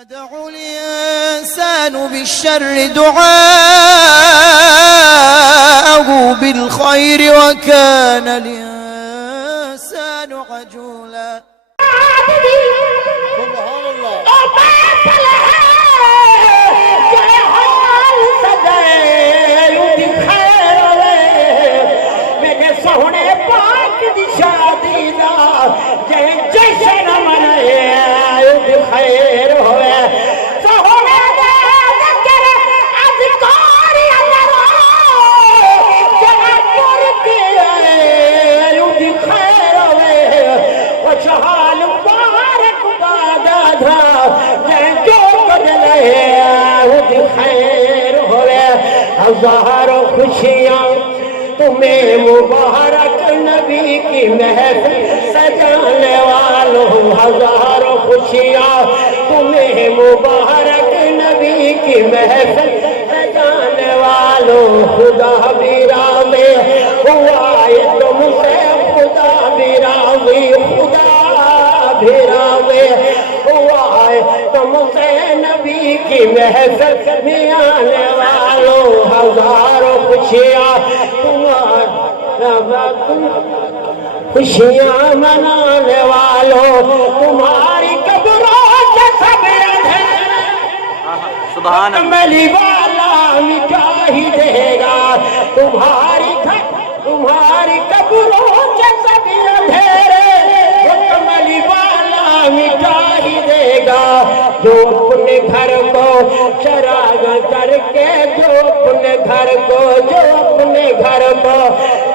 يدعو الإنسان بالشر دعاءه بالخير وكان الإنسان عجولا سبحان اللہ سونے پاک دی شادی دا جشن منائے خیر ہوئے سونے دا ذکر اذکار اللہ جہاں کرتے آئے خیر ہوئے وشحال مبارک بادا دھا جو کدلے خیر ہوئے ہزاروں خوشیاں تمہیں مبارک نبی کی محفل سجانے والوں ہزاروں خوشیاں تمہیں مبارک نبی کی محفل سجانے والوں خدا بھی راضی ہوا ہے تم سے خدا بھی راضی خدا بھی راضی ہوا ہے تم سے نبی کی محفل میں آنے والوں ہزاروں خوشیاں خوشیاں منانے والوں تمہاری قبروں سے سب سبحان اللہ کملی والا مٹا ہی دے گا تمہاری قبروں سے سب اندھیرے وہ کملی والا مٹا ہی دے گا جو اپنے گھر کو چراغ کر کے جو اپنے گھر کو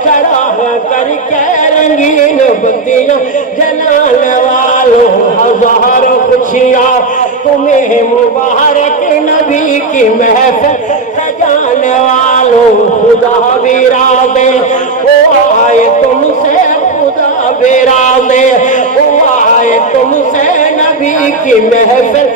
چراغ کر کے رنگین بتیاں جلانے والوں ہزاروں خوشیاں تمہیں مبارک نبی کی محفل سجانے والوں خدا بھی راضی وہ آئے تم سے خدا بھی راضی وہ آئے تم سے نبی کی محفل